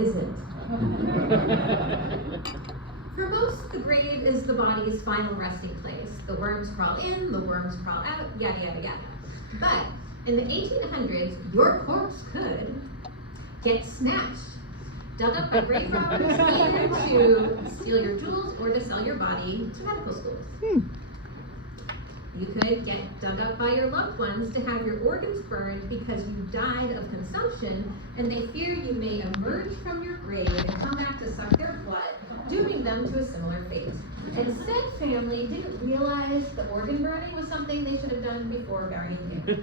isn't. For most, the grave is the body's final resting place. The worms crawl in, the worms crawl out, yada, yada, yada. But in the 1800s, your corpse could get snatched, dug up by grave robbers, either to steal your jewels or to sell your body to medical schools. You could get dug up by your loved ones to have your organs burned because you died of consumption, and they fear you may emerge from your grave and come back to suck their blood, dooming them to a similar fate. And said family didn't realize the organ burning was something they should have done before burying you.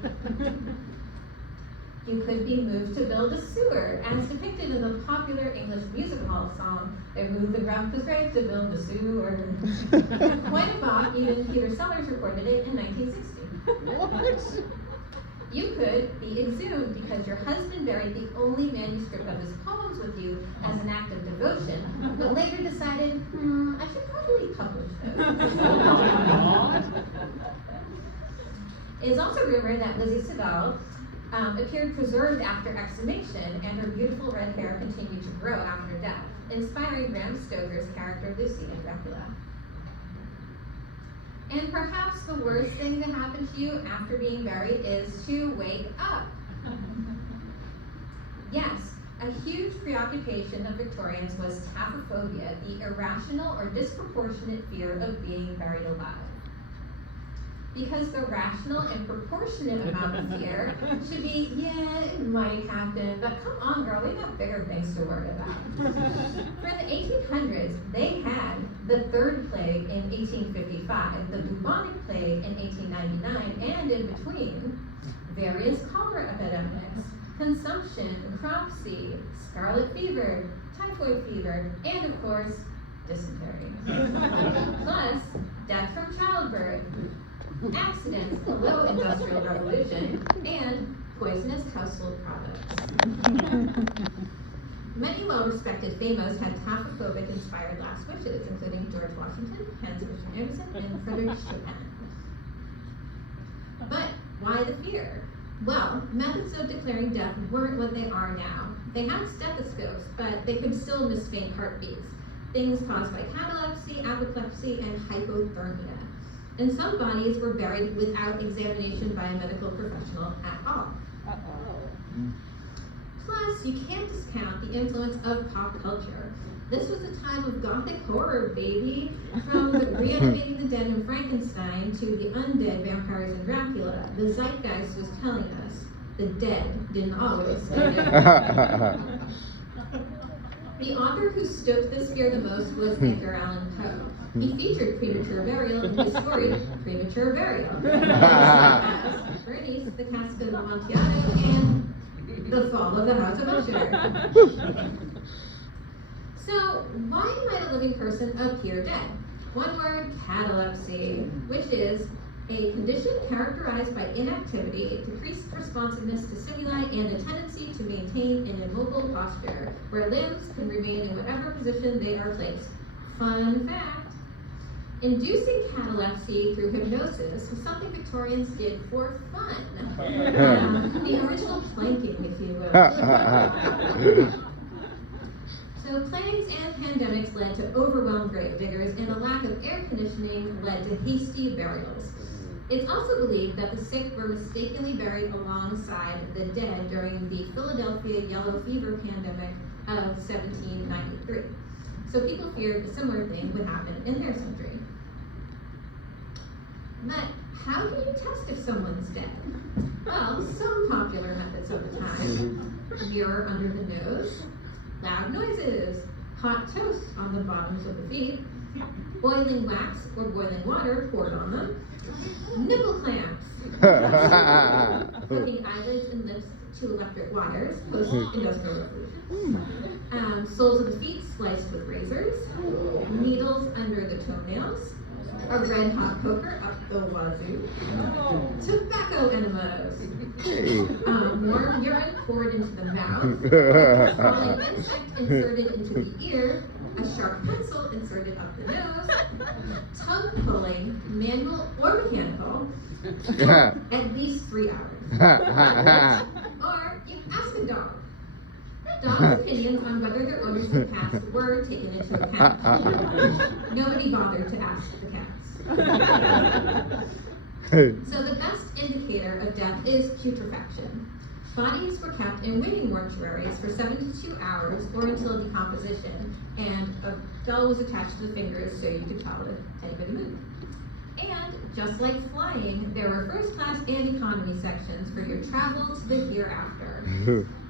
You could be moved to build a sewer, as depicted in the popular English music hall song, "They moved the Grandpa's grave to build a sewer." Quite a bop, even Peter Sellers recorded it in 1960. What? You could be exhumed because your husband buried the only manuscript of his poems with you as an act of devotion, but later decided, I should probably publish those. It is also rumored that Lizzie Segal appeared preserved after exhumation, and her beautiful red hair continued to grow after death, inspiring Bram Stoker's character Lucy in Dracula. And perhaps the worst thing to happen to you after being buried is to wake up. Yes, a huge preoccupation of Victorians was taphophobia, the irrational or disproportionate fear of being buried alive. Because the rational and proportionate amount of fear should be, yeah, it might happen, but come on, girl, we got bigger things to worry about. For the 1800s, they had the third plague in 1855, the bubonic plague in 1899, and in between, various cholera epidemics, consumption, cropsy, scarlet fever, typhoid fever, and of course, dysentery. Plus, death from childbirth, accidents, the low industrial revolution, and poisonous household products. Many well-respected famous had taphophobic-inspired last wishes, including George Washington, Hans Christian Andersen, and Frederick Chopin. But why the fear? Well, methods of declaring death weren't what they are now. They had stethoscopes, but they could still miss faint heartbeats, things caused by catalepsy, apoplexy, and hypothermia. And some bodies were buried without examination by a medical professional at all. Plus, you can't discount the influence of pop culture. This was a time of gothic horror, baby. From the reanimating the dead in Frankenstein to the undead vampires in Dracula, the zeitgeist was telling us the dead didn't always stay dead. The author who stoked this fear the most was Edgar Allan Poe. He featured premature burial in his story, Premature Burial. Bernice, the Cask of Amontillado, and The Fall of the House of Usher. So, why might a living person appear dead? One word, catalepsy, which is a condition characterized by inactivity, decreased responsiveness to stimuli, and a tendency to maintain an immobile posture, where limbs can remain in whatever position they are placed. Fun fact. Inducing catalepsy through hypnosis was something Victorians did for fun. The original planking, if you will. So plagues and pandemics led to overwhelmed grave diggers, and a lack of air conditioning led to hasty burials. It's also believed that the sick were mistakenly buried alongside the dead during the Philadelphia yellow fever pandemic of 1793. So people feared a similar thing would happen in their century. But how can you test if someone's dead? Well, some popular methods of the time: mirror under the nose, loud noises, hot toast on the bottoms of the feet, boiling wax or boiling water poured on them, nipple clamps, hooking eyelids and lips to electric wires, post-industrial revolution, soles of the feet sliced with razors, needles under the toenails, a red hot poker up the wazoo, tobacco enemas, warm urine poured into the mouth, a crawling insect inserted into the ear, a sharp pencil inserted up the nose, tongue pulling, manual or mechanical, at least 3 hours. Or you ask a dog. Dogs' opinions on whether their owners had passed were taken into account. Nobody bothered to ask the cats. So the best indicator of death is putrefaction. Bodies were kept in waiting mortuaries for 72 hours or until decomposition, and a bell was attached to the fingers so you could tell if anybody moved. And just like flying, there were first class and economy sections for your travel to the hereafter.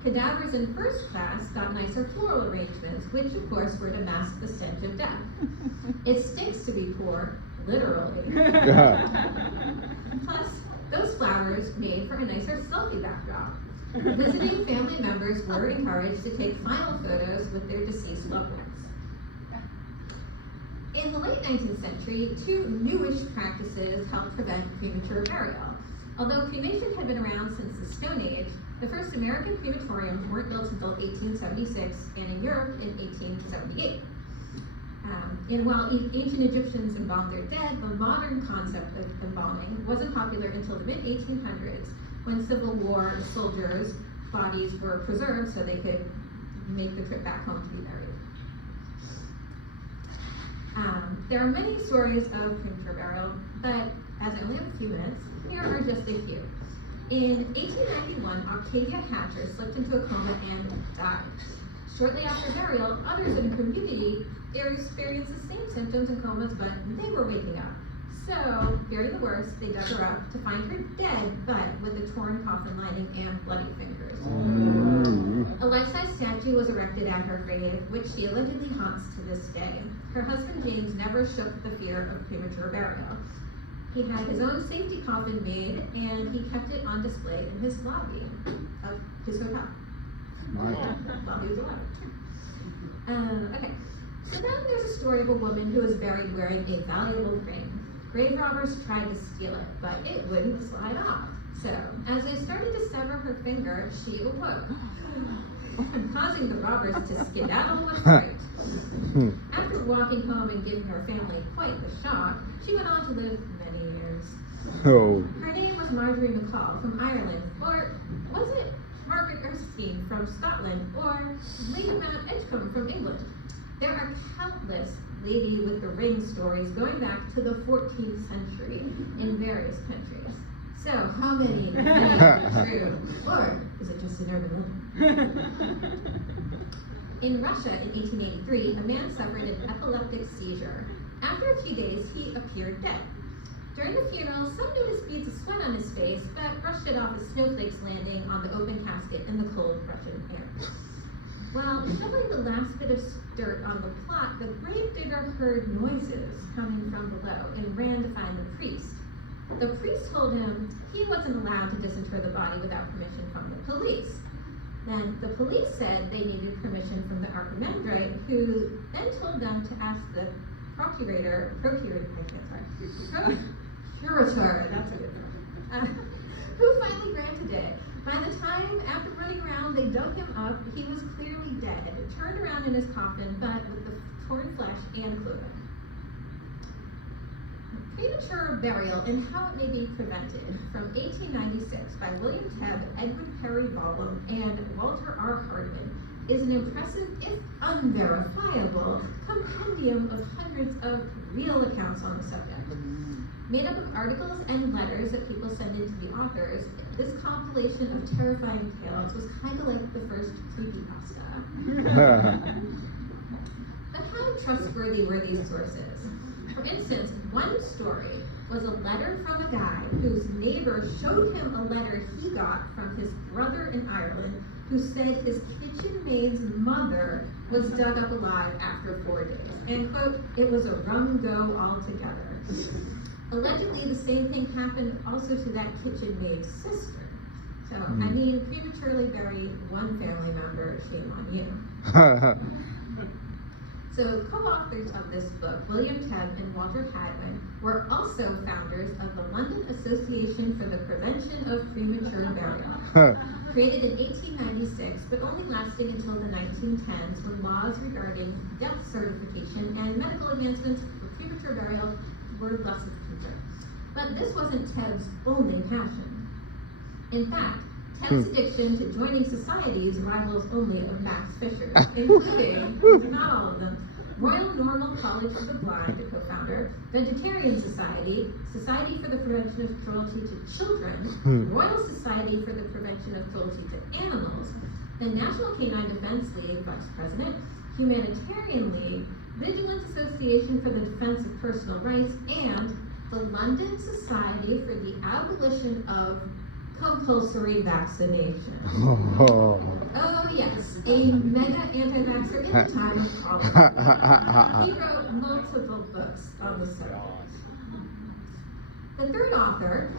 Cadavers in first class got nicer floral arrangements, which of course were to mask the stench of death. It stinks to be poor, literally. Plus, those flowers made for a nicer selfie backdrop. Visiting family members were encouraged to take final photos with their deceased loved ones. In the late 19th century, two newish practices helped prevent premature burial. Although cremation had been around since the Stone Age, the first American crematoriums weren't built until 1876 and in Europe in 1878. And while ancient Egyptians embalmed their dead, the modern concept of embalming wasn't popular until the mid-1800s, when Civil War soldiers' bodies were preserved so they could make the trip back home to be buried. There are many stories of premature burial, but as I only have a few minutes, here are just a few. In 1891, Octavia Hatcher slipped into a coma and died. Shortly after burial, others in the community experienced the same symptoms and comas, but they were waking up. So, fearing the worst, they dug her up to find her dead, but with a torn coffin lining and bloody fingers. A life-size statue was erected at her grave, which she allegedly haunts to this day. Her husband James never shook the fear of premature burial. He had his own safety coffin made, and he kept it on display in his lobby of his hotel. While he was alive. Okay, so then there's a story of a woman who was buried wearing a valuable ring. Grave robbers tried to steal it, but it wouldn't slide off. So, as they started to sever her finger, she awoke, causing the robbers to skedaddle with fright. After walking home and giving her family quite the shock, she went on to live many years. Her name was Marjorie McCall from Ireland, or was it Margaret Erskine from Scotland, or Lady Mount Edgecombe from England? There are countless lady with the ring stories going back to the 14th century in various countries. So, how many are true? Or is it just an urban legend? In Russia in 1883, a man suffered an epileptic seizure. After a few days, he appeared dead. During the funeral, some noticed beads of sweat on his face, but brushed it off as snowflakes landing on the open casket in the cold Russian air. While shoveling the last bit of dirt on the plot, the gravedigger heard noises coming from below and ran to find the priest. The priest told him he wasn't allowed to disinter the body without permission from the police. Then the police said they needed permission from the archimandrite, who then told them to ask the procurator, that's a good one, who finally granted it. By the time, after running around, they dug him up, he was clearly dead, turned around in his coffin, but with the torn flesh and clothing. Premature burial and how it may be prevented, from 1896 by William Tebb, Edward Perry Ballum, and Walter R. Hardman, is an impressive, if unverifiable, compendium of hundreds of real accounts on the subject. Made up of articles and letters that people send in to the authors, this compilation of terrifying tales was kind of like the first creepypasta. But how trustworthy were these sources? For instance, one story was a letter from a guy whose neighbor showed him a letter he got from his brother in Ireland, who said his kitchen maid's mother was dug up alive after 4 days. And quote, it was a rum go altogether. Allegedly, the same thing happened also to that kitchen maid's sister. So, I mean, prematurely bury one family member, shame on you. So, co-authors of this book, William Tebb and Walter Hadwin, were also founders of the London Association for the Prevention of Premature Burial. Created in 1896, but only lasting until the 1910s, when laws regarding death certification and medical advancements for premature burial were less of a concern. But this wasn't Tebb's only passion. In fact, Ted's addiction to joining societies rivals only of Max Fisher's, including, not all of them, Royal Normal College of the Blind, a co-founder, Vegetarian Society, Society for the Prevention of Cruelty to Children, Royal Society for the Prevention of Cruelty to Animals, the National Canine Defense League, vice president, Humanitarian League, Vigilance Association for the Defense of Personal Rights, and the London Society for the Abolition of Compulsory Vaccination. Oh yes, a mega anti-vaxxer in the time of Cromwell. He wrote multiple books on the subject. The third author,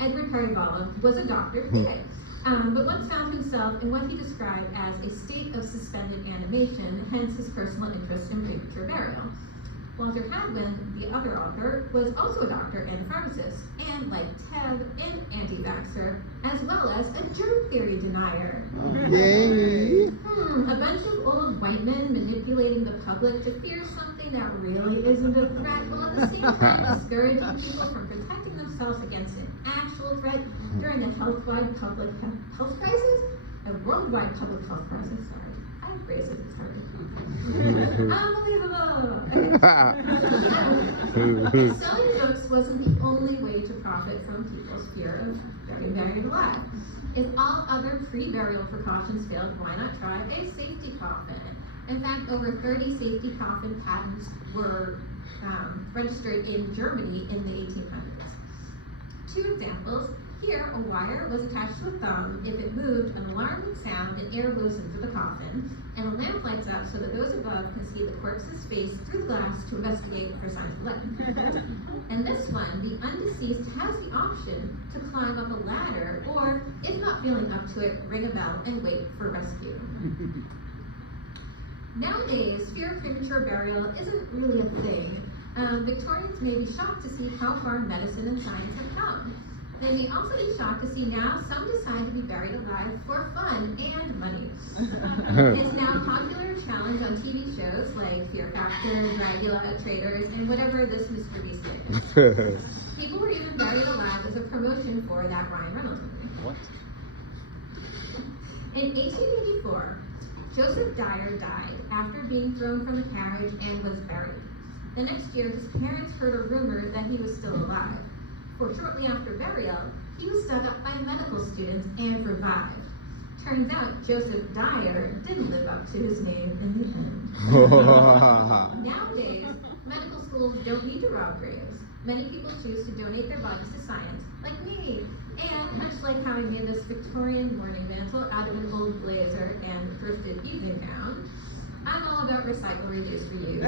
Edward Perry Volland, was a doctor, but once found himself in what he described as a state of suspended animation, hence his personal interest in premature burial. Walter Hadwin, the other author, was also a doctor and a pharmacist, and like Ted, an anti-vaxxer, as well as a germ theory denier. Yay! A bunch of old white men manipulating the public to fear something that really isn't a threat, while at the same time discouraging people from protecting themselves against an actual threat during the health-wide public health crisis? A worldwide public health crisis, sorry. I have phrases, it's hard to keep. Unbelievable! Okay. Selling books wasn't the only way to profit from people's fear of getting buried alive. If all other pre-burial precautions failed, why not try a safety coffin? In fact, over 30 safety coffin patents were registered in Germany in the 1800s. Two examples. Here, a wire was attached to a thumb. If it moved, an alarm would sound and air blows into the coffin, and a lamp lights up so that those above can see the corpse's face through the glass to investigate for signs of life. And this one, the undeceased has the option to climb up a ladder, or, if not feeling up to it, ring a bell and wait for rescue. Nowadays, fear of premature burial isn't really a thing. Victorians may be shocked to see how far medicine and science have come. They may also be shocked to see now some decide to be buried alive for fun and money. It's now a popular challenge on TV shows like Fear Factor, Dragula, Traders, and whatever this Mr. Beast is. People were even buried alive as a promotion for that Ryan Reynolds movie. What? In 1884, Joseph Dyer died after being thrown from the carriage and was buried. The next year, his parents heard a rumor that he was still alive. For shortly after burial, he was dug up by medical students and revived. Turns out Joseph Dyer didn't live up to his name in the end. Nowadays, medical schools don't need to rob graves. Many people choose to donate their bodies to science, like me. And much like how I made this Victorian mourning mantle out of an old blazer and thrifted evening gown, I'm all about recycle, reduce, reuse.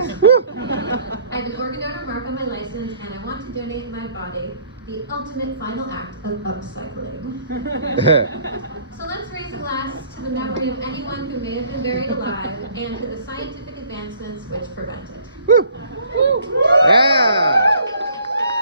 I have an organ donor mark on my license, and I want to donate my body, the ultimate final act of upcycling. So let's raise a glass to the memory of anyone who may have been buried alive and to the scientific advancements which prevent it.